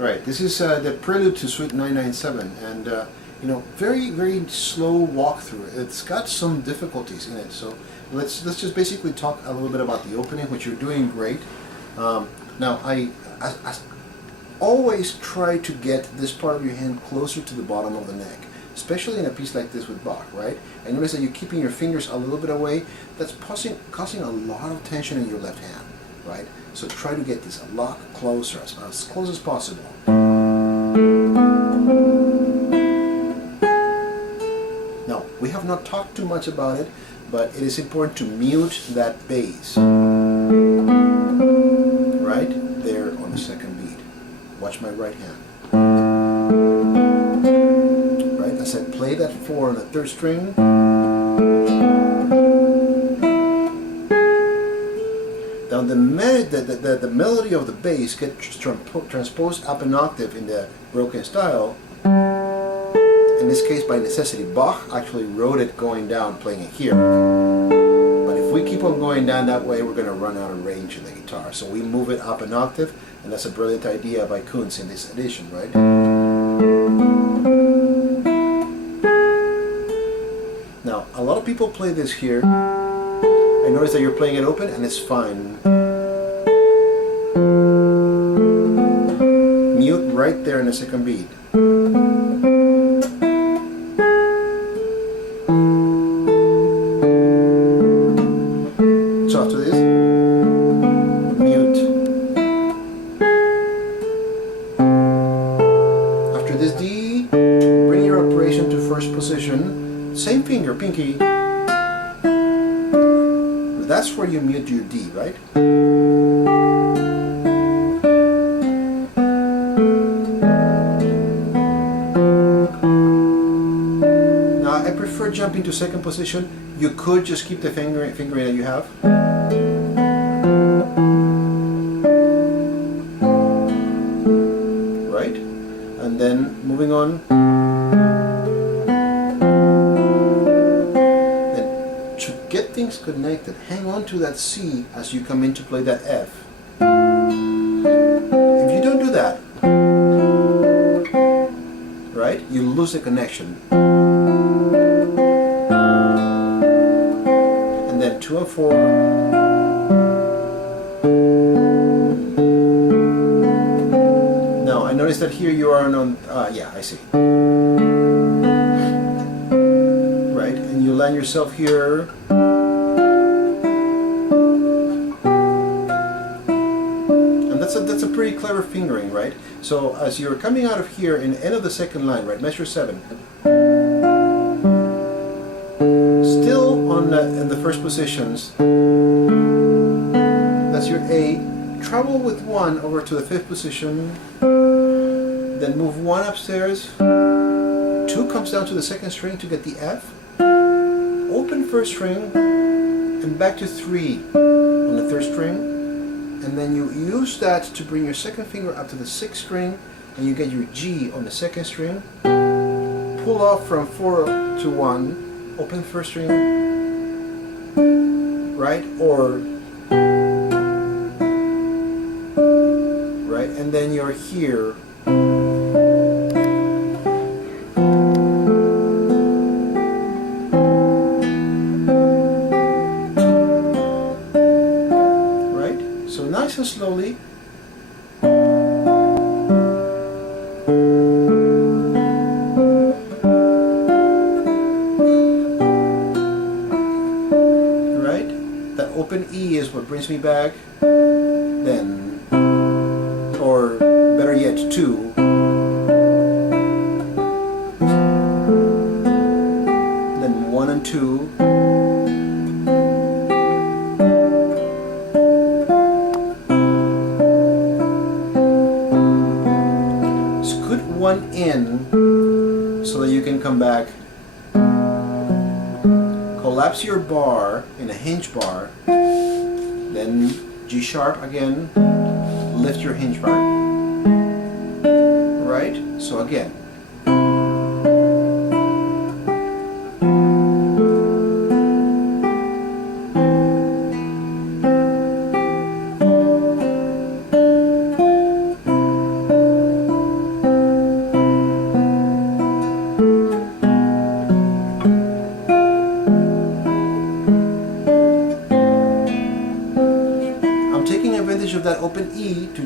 Right. This is the Prelude to Suite 997, and you know, very slow walkthrough. It's got some difficulties in it, so let's just basically talk a little bit about the opening, which you're doing great. Now, I always try to get this part of your hand closer to the bottom of the neck, especially in a piece like this with Bach, right? I notice that you're keeping your fingers a little bit away. That's causing a lot of tension in your left hand, right? So try to get this a lot closer, as close as possible. Now, we have not talked too much about it, but it is important to mute that bass. Right there on the second beat. Watch my right hand. Right, I said play that 4 on the 3rd string. Now the melody of the bass gets transposed up an octave in the broken style. In this case, by necessity, Bach actually wrote it going down, playing it here. But if we keep on going down that way, we're going to run out of range in the guitar. So we move it up an octave, and that's a brilliant idea by Kunz in this edition, right? Now, a lot of people play this here. I notice that you're playing it open, and it's fine. Mute right there in the second beat. So after this, mute. After this D, bring your operation to 1st position. Same finger, pinky. That's where you mute your D, right? Now I prefer jumping to 2nd position. You could just keep the fingering that you have. Right? And then moving on. Things connected. Hang on to that C as you come in to play that F. If you don't do that, right, you lose the connection. And then 2 and 4. Now I notice that here you are on. Yeah, I see. Right, and you land yourself here. That's a pretty clever fingering, right? So as you're coming out of here in the end of the 2nd line, right, measure 7. Still on in the 1st positions. That's your A. Travel with 1 over to the 5th position. Then move 1 upstairs. 2 comes down to the 2nd string to get the F. Open 1st string and back to 3 on the 3rd string. And then you use that to bring your 2nd finger up to the 6th string, and you get your G on the 2nd string. Pull off from 4 to 1, open 1st string, right? Or, right? And then you're here. Nice and slowly. Right? That open E is what brings me back. Then, or better yet, 2. Then 1 and 2. One in so that you can come back, collapse your bar in a hinge bar, then G sharp again, lift your hinge bar, right? So again,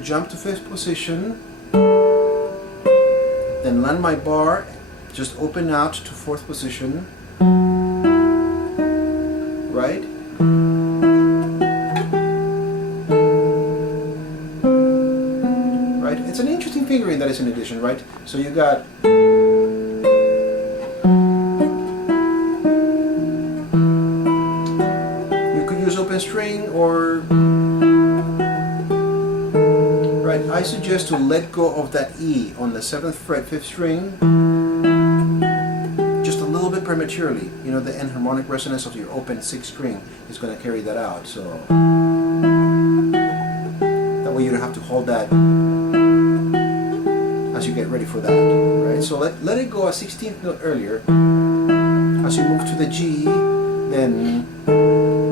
jump to 5th position, then land my bar, just open out to 4th position, right? Right? It's an interesting fingering that is in addition, right? So you got open string, or right, I suggest to let go of that E on the 7th fret 5th string just a little bit prematurely. You know, the enharmonic resonance of your open 6th string is going to carry that out, so that way you don't have to hold that as you get ready for that, right? So let it go a 16th note earlier. As you move to the G, then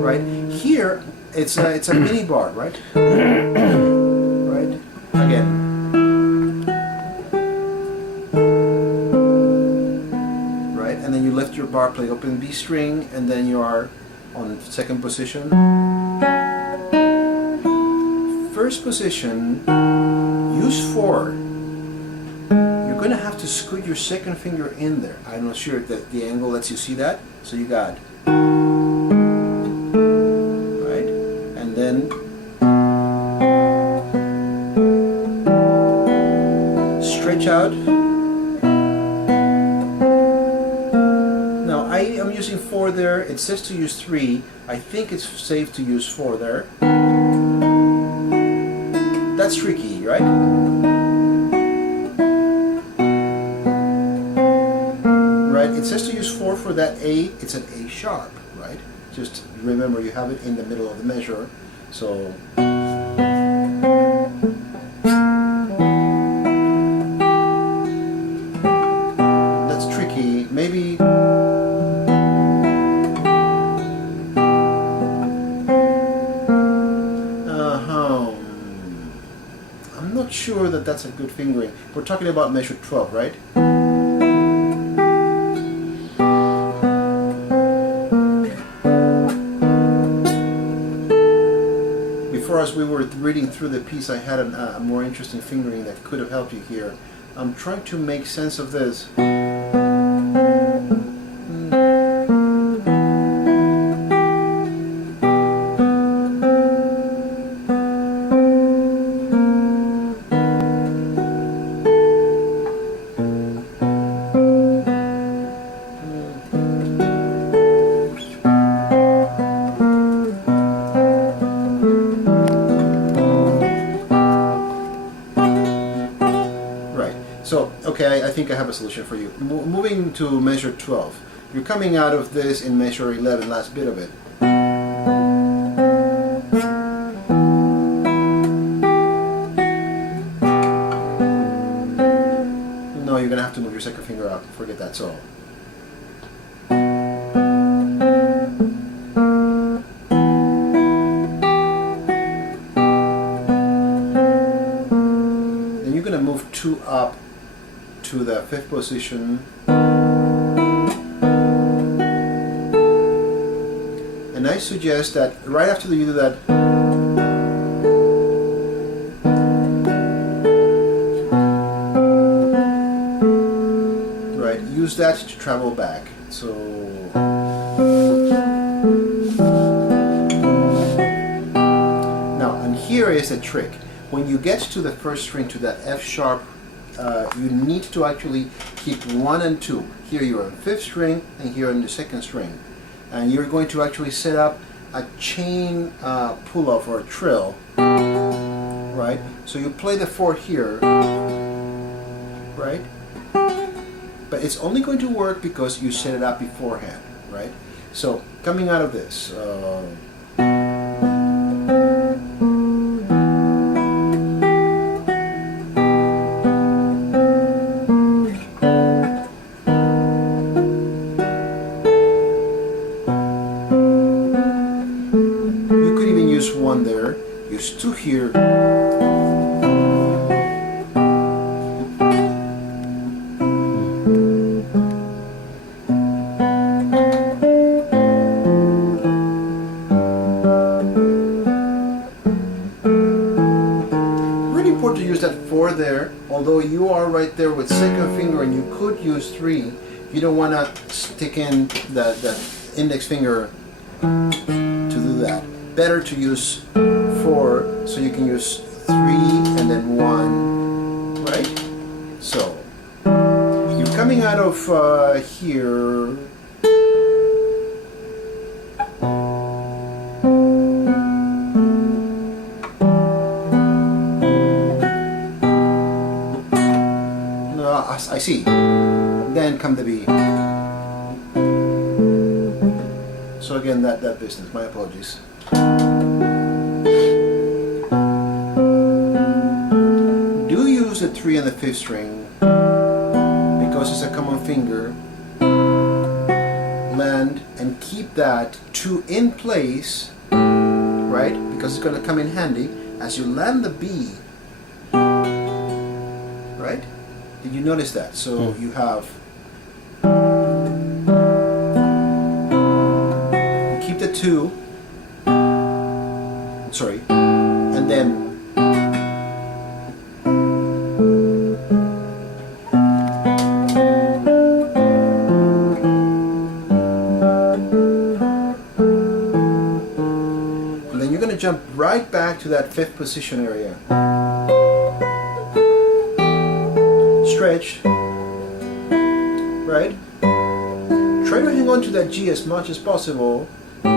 right here it's a mini bar, right? Right, again, right, and then you lift your bar, play open B string, and then you are on 2nd position. 1st position, use 4. You're gonna have to scoot your 2nd finger in there. I'm not sure that the angle lets you see that, so you got then stretch out. Now I am using 4 there. It says to use 3. I think it's safe to use 4 there. That's tricky, right? Right, it says to use 4 for that A. It's an A sharp, right? Just remember you have it in the middle of the measure. So that's tricky. Maybe I'm not sure that that's a good fingering. We're talking about measure 12, right? As we were reading through the piece, I had a more interesting fingering that could have helped you here. I'm trying to make sense of this. So, okay, I think I have a solution for you. Moving to measure 12. You're coming out of this in measure 11, last bit of it. No, you're going to have to move your 2nd finger out. Forget that, so. Then you're going to move 2 up to the 5th position, and I suggest that right after you do that, right, use that to travel back. So now, and here is a trick. When you get to the 1st string, to that F sharp, you need to actually keep 1 and 2. Here you're on 5th string, and here on the 2nd string. And you're going to actually set up a chain pull-off or a trill, right? So you play the 4 here, right? But it's only going to work because you set it up beforehand, right? So coming out of this, there, use 2 here, that 4 there, although you are right there with second finger and you could use 3, you don't want to stick in the index finger to do that. Better to use 4, so you can use 3 and then 1, right? So, you're coming out of here. I see. Then come the B. So again, that business. My apologies. Do use the 3 and the 5th string because it's a common finger. Land and keep that 2 in place, right? Because it's going to come in handy as you land the B, right? Did you notice that? So you have, keep the 2, sorry, and then you're going to jump right back to that 5th position area. Stretch, right? Try to hang on to that G as much as possible, or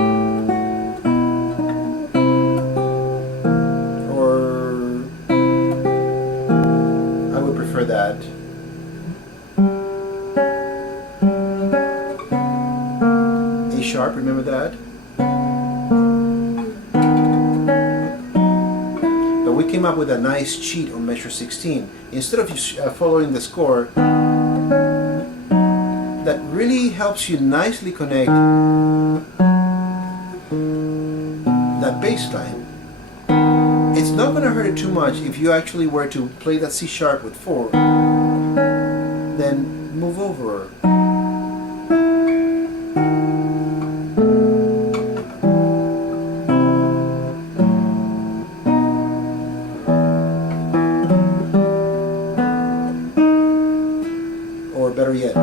I would prefer that. A sharp, remember that? But we came up with a nice cheat on measure 16. Instead of following the score, that really helps you nicely connect that bass line. It's not going to hurt it too much if you actually were to play that C sharp with 4, then move over. Or better yet,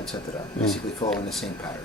etc. Basically following the same pattern.